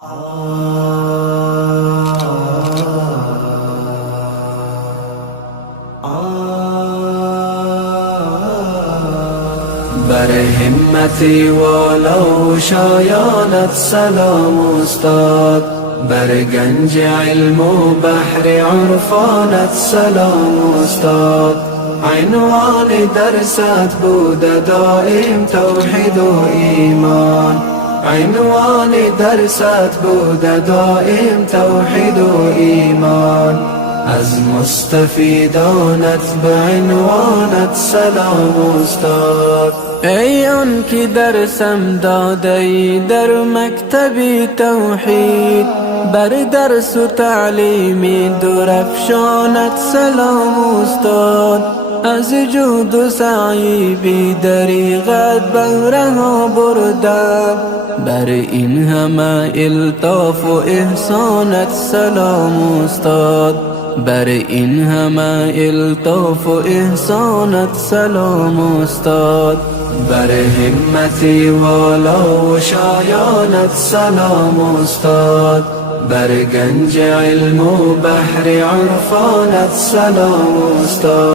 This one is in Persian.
بر همتی والا و شایانت سلام استاد، بر گنج علم و بحر عرفانت سلام استاد. عنوان درست بود دائم توحید و ایمان، عنوان درست بود دائم توحید و ایمان. از مستفیدانت به عنوانت سلام استاد. ای آن که درسم داده ای در مکتبی توحید، بر درس و تعلیمی درفشانت سلام استاد. از جود و سعی بی دریغت بهره ها بردم، بر این همه الطاف و احسانت سلام استاد. بر این همه الطاف و احسانت سلام استاد. بر همتی والا و شایانت سلام استاد، بر گنج علم و بحر عرفانت سلام استاد.